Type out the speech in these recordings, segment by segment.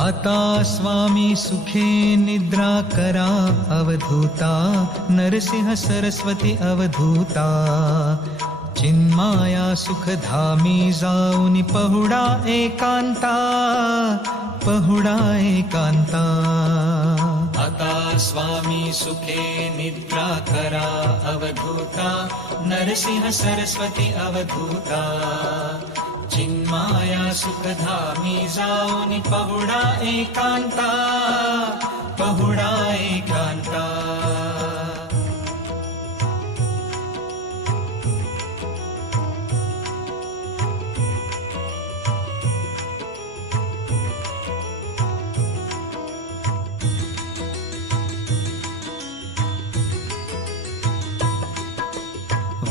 आता स्वामी सुखे निद्रा करा अवधूता, नरसिंह सरस्वती अवधूता. चिन्माया सुखधामी जाऊनी पहुडा एकांता, पहुडा एकांता. आता स्वामी सुखे निद्रा करा अवधूता, नरसिंह सरस्वती अवधूता. चिन्माया सुखधामी जाऊनी पहुडा एकांता, पहुडा एकांता.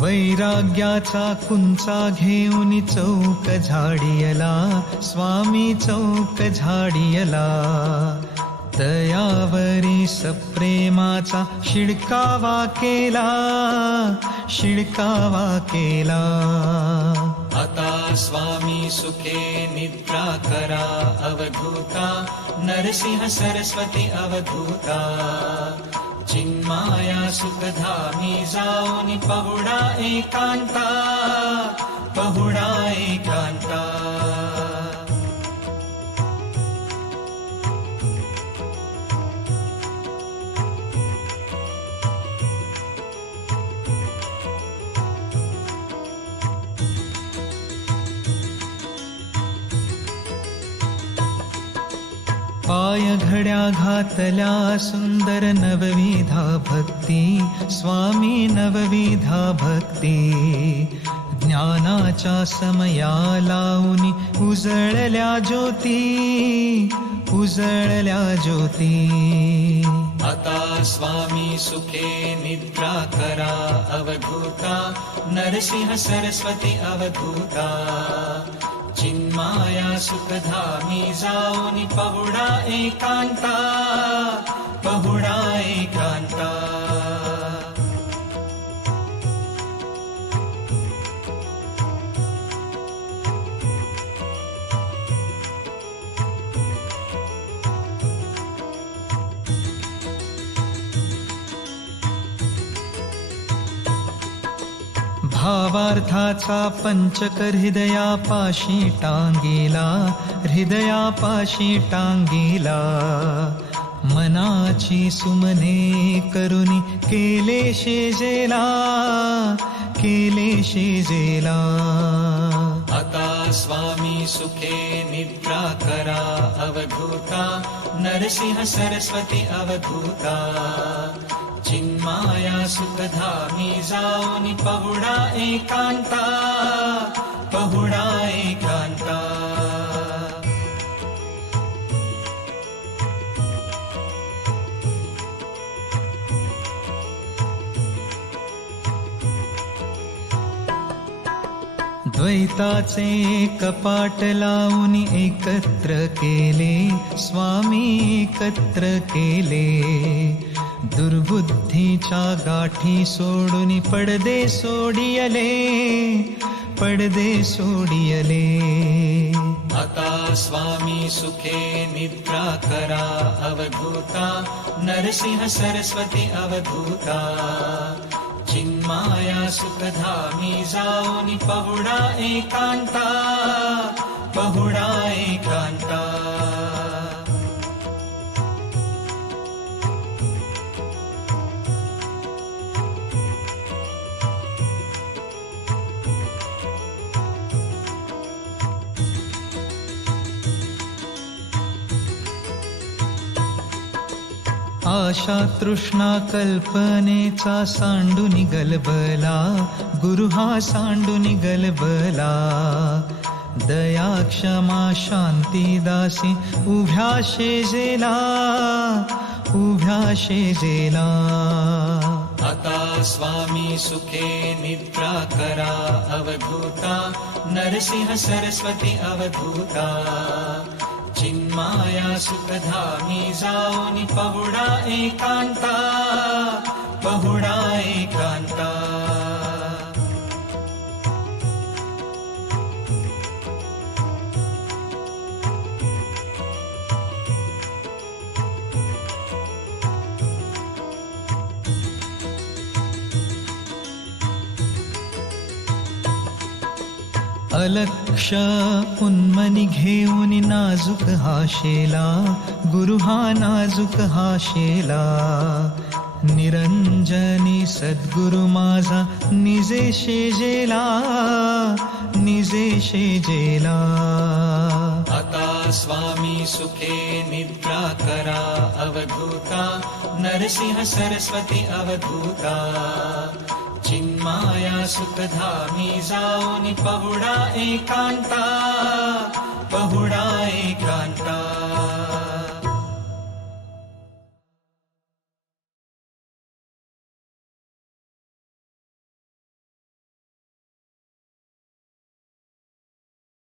वैराग्याचा कुंचा घेऊन चौक झाडियला, स्वामी चौक झाडियला. तयावरी सप्रेमाचा शिडकावा केला, शिडकावा केला. आता स्वामी सुखे निद्रा करा अवधूता, नरसिंह सरस्वती अवधूता. चिन्माया सुखधामी जाऊनी पहुडा एकांता, पहुडा एकांता. पाय घड्या घातल्या सुंदर नवविधा भक्ती, स्वामी नवविधा भक्ती. ज्ञानाच्या समया लावूनी उजळल्या ज्योती, उजळल्या ज्योती. आता स्वामी सुखे निद्रा करा अवधूता, नरसिंह सरस्वती अवधूता. चिन्माया सुखधामी जाऊनी पहुडा एकांता, पहुडा एकांता. भावार्थाचा पंचकर हृदयापाशी टांगिला, हृदयापाशी टांगिला. मनाची सुमने करुनी केले शेजेला, केले शेजेला. आता स्वामी सुखे निद्रा करा अवधूता, नरसिंह सरस्वती अवधूता. चिन्माया सुखधामी जाऊनी पहुडा एकांता, पहुडा एकांता. द्वैताचे कपाट लावून एकत्र केले, स्वामी एकत्र केले. दुर्बुद्धीच्या गाठी सोडून पडदे सोडियले, पडदे सोडियले. आता स्वामी सुखे निद्रा करा अवधूता, नरसिंह सरस्वती अवधूता. चिन्माया सुखधामी जाऊनी पहुडा एकांता, पहुडा एकांता. आशा तृष्णा कल्पनेचा सांडूनी गलबला, गुरु हा सांडूनी गलबला. दया क्षमा शांती दासी उभ्या शेजेला, उभ्या शेजेला. आता स्वामी सुखे निद्रा करा अवधूता, नरसिंह सरस्वती अवधूता. चिन्माया सुखधामी जाऊनी पहुडा एकांता, पहुडा एकांता. अलक्ष उन्मनी घेऊन नाजूक हाशेला, गुरु हा नाजूक हाशेला. निरंजनी सद्गुरु माझा निजे शेजेला, निजे शेजेला. आता स्वामी सुखे निद्रा करा अवधूता, नरसिंह सरस्वती अवधूता. चिन्माया सुखधामी जाऊनी पहुडा एकांता, पहुडा